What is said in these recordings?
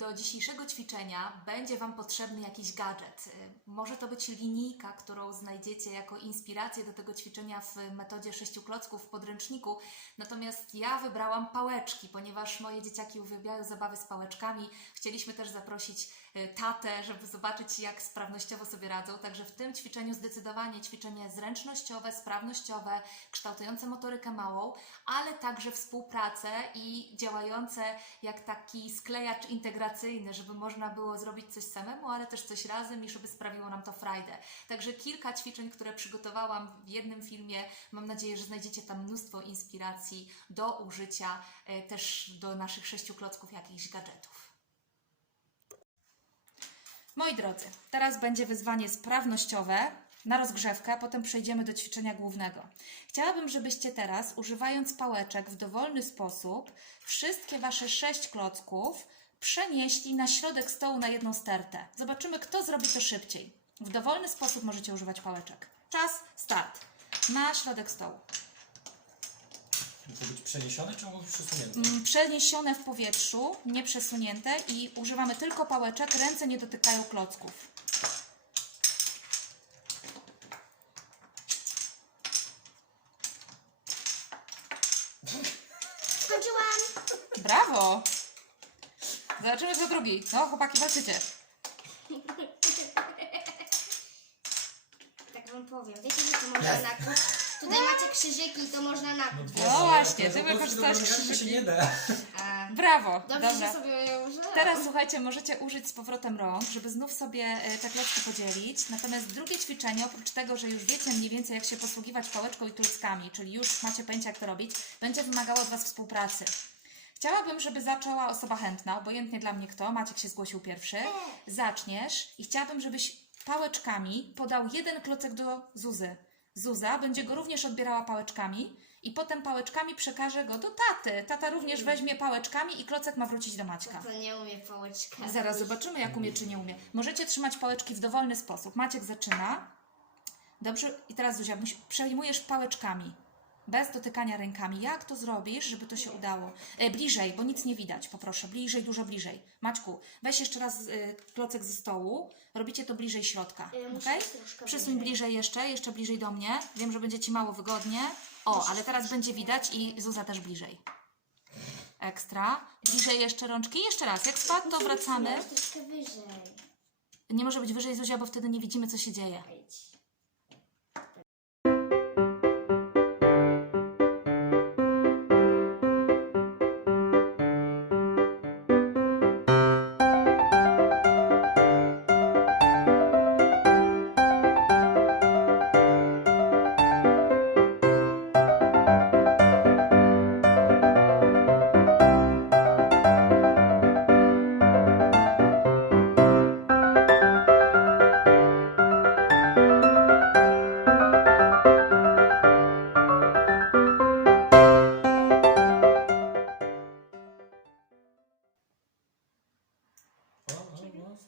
Do dzisiejszego ćwiczenia będzie Wam potrzebny jakiś gadżet. Y, Może to być linijka, którą znajdziecie jako inspirację do tego ćwiczenia w metodzie sześciu klocków w podręczniku. Natomiast ja wybrałam pałeczki, ponieważ moje dzieciaki uwielbiają zabawy z pałeczkami. Chcieliśmy też zaprosić tatę, żeby zobaczyć, jak sprawnościowo sobie radzą. Także w tym ćwiczeniu zdecydowanie ćwiczenie zręcznościowe, sprawnościowe, kształtujące motorykę małą, ale także współpracę i działające jak taki sklejacz integracyjny, żeby można było zrobić coś samemu, ale też coś razem i żeby sprawiło nam to frajdę. Także kilka ćwiczeń, które przygotowałam w jednym filmie. Mam nadzieję, że znajdziecie tam mnóstwo inspiracji do użycia e, też do naszych sześciu klocków jakichś gadżetów. Moi drodzy, teraz będzie wyzwanie sprawnościowe na rozgrzewkę, a potem przejdziemy do ćwiczenia głównego. Chciałabym, żebyście teraz, używając pałeczek w dowolny sposób, wszystkie Wasze sześć klocków przenieśli na środek stołu na jedną stertę. Zobaczymy, kto zrobi to szybciej. W dowolny sposób możecie używać pałeczek. Czas, start. Na środek stołu. Muszą być przeniesione czy mogą być przesunięte? Mm, Przeniesione w powietrzu, nie przesunięte i używamy tylko pałeczek, ręce nie dotykają klocków. Skończyłam! Brawo! Zobaczymy, kto drugi. No, chłopaki, walczycie. Tak wam powiem. Wiecie, że to można Jasne. nakuć? Tutaj macie krzyżyki to można nakuć. No właśnie, to ty koleżanki krzyżyki. się nie da. A, Brawo, dobrze, dobra. że sobie je użyłam. Teraz słuchajcie, możecie użyć z powrotem rąk, żeby znów sobie e, te klocki podzielić. Natomiast drugie ćwiczenie, oprócz tego, że już wiecie mniej więcej jak się posługiwać pałeczką i klockami, czyli już macie pojęcie jak to robić, będzie wymagało od Was współpracy. Chciałabym, żeby zaczęła osoba chętna, obojętnie dla mnie kto, Maciek się zgłosił pierwszy. Zaczniesz i chciałabym, żebyś pałeczkami podał jeden klocek do Zuzy. Zuza będzie go również odbierała pałeczkami i potem pałeczkami przekaże go do taty. Tata również weźmie pałeczkami i klocek ma wrócić do Maćka. To nie umie pałeczka. Zaraz zobaczymy, jak umie czy nie umie. Możecie trzymać pałeczki w dowolny sposób. Maciek zaczyna. Dobrze, i teraz Zuzia, przejmujesz pałeczkami. Bez dotykania rękami. Jak to zrobisz, żeby to się udało? E, bliżej, bo nic nie widać, poproszę. Bliżej, dużo bliżej. Maćku, weź jeszcze raz e, klocek ze stołu. Robicie to bliżej środka. Muszę Okay? być troszkę Przesuń bliżej. bliżej jeszcze, jeszcze bliżej do mnie. Wiem, że będzie Ci mało wygodnie. O, ale teraz będzie widać i Zuza też bliżej. Ekstra. Bliżej jeszcze rączki. Jeszcze raz. Jak spadł, to wracamy. może Troszkę wyżej. Nie może być wyżej Zuzia, bo wtedy nie widzimy, co się dzieje.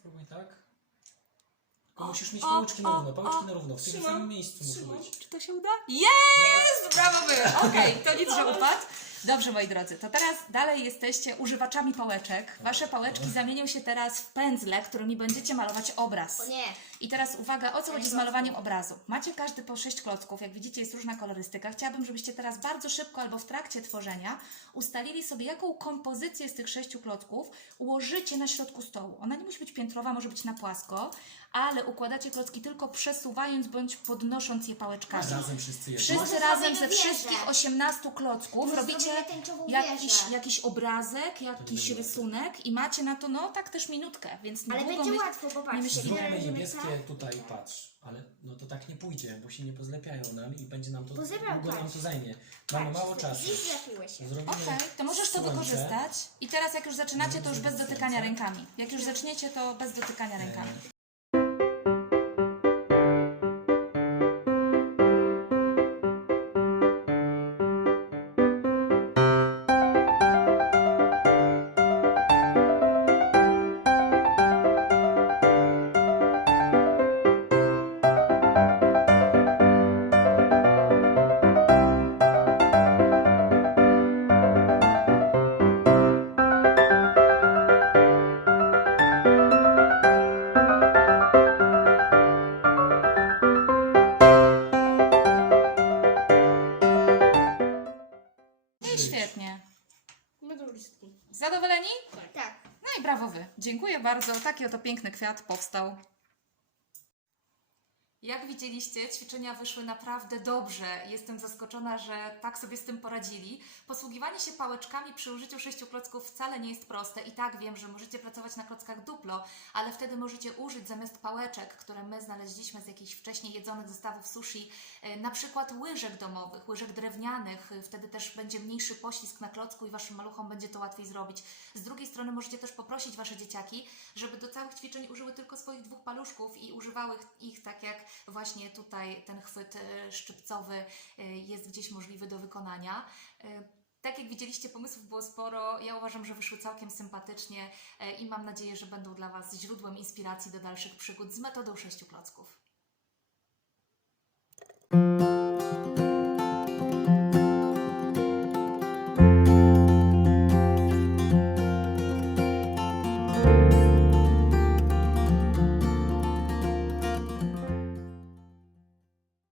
Spróbuj tak. Tylko musisz mieć o, pałeczki na o, równo, pałeczki o, na równo. W tym trzymam, samym miejscu muszą Trzymam. być. Czy to się uda? Jest! Brawo wy! Okej, to nic, że upadł. Dobrze, moi drodzy, to teraz dalej jesteście używaczami pałeczek. Wasze pałeczki zamienią się teraz w pędzle, którymi będziecie malować obraz. O nie. I teraz uwaga, o co chodzi z malowaniem obrazu? Macie każdy po sześć klocków, jak widzicie jest różna kolorystyka. Chciałabym, żebyście teraz bardzo szybko albo w trakcie tworzenia ustalili sobie, jaką kompozycję z tych sześciu klocków ułożycie na środku stołu. Ona nie musi być piętrowa, może być na płasko, ale układacie klocki tylko przesuwając bądź podnosząc je pałeczkami. Razem wszyscy. Wszyscy razem ze wszystkich 18 klocków robicie tęczową jakiś, wieżę. jakiś obrazek, jakiś rysunek i macie na to, no tak też minutkę, więc Ale niedługo będzie myśl- łatwo, nie popatrzcie. niebieskie tak? tutaj, patrz. Ale no to tak nie pójdzie, bo się nie pozlepiają nam i będzie nam to, Pozlepiam, długo nam patrz. to zajmie. Mamy mało czasu. Dziś zlepiły się. Zrobimy Okej, to możesz to słońce. wykorzystać. I teraz jak już zaczynacie, to już bez dotykania rękami. Jak już zaczniecie, to bez dotykania rękami. Świetnie. Zadowoleni? Tak. No i brawo wy. Dziękuję bardzo. Taki oto piękny kwiat powstał jak widzieliście, ćwiczenia wyszły naprawdę dobrze. Jestem zaskoczona, że tak sobie z tym poradzili. Posługiwanie się pałeczkami przy użyciu sześciu klocków wcale nie jest proste. I tak wiem, że możecie pracować na klockach duplo, ale wtedy możecie użyć zamiast pałeczek, które my znaleźliśmy z jakichś wcześniej jedzonych zestawów sushi, e, na przykład łyżek domowych, łyżek drewnianych. Wtedy też będzie mniejszy poślizg na klocku i Waszym maluchom będzie to łatwiej zrobić. Z drugiej strony możecie też poprosić Wasze dzieciaki, żeby do całych ćwiczeń użyły tylko swoich dwóch paluszków i używały ich tak jak właśnie tutaj ten chwyt e, szczypcowy e, jest gdzieś możliwy do wykonania. E, tak jak widzieliście, pomysłów było sporo. Ja uważam, że wyszły całkiem sympatycznie i mam nadzieję, że będą dla Was źródłem inspiracji do dalszych przygód z metodą sześciu klocków.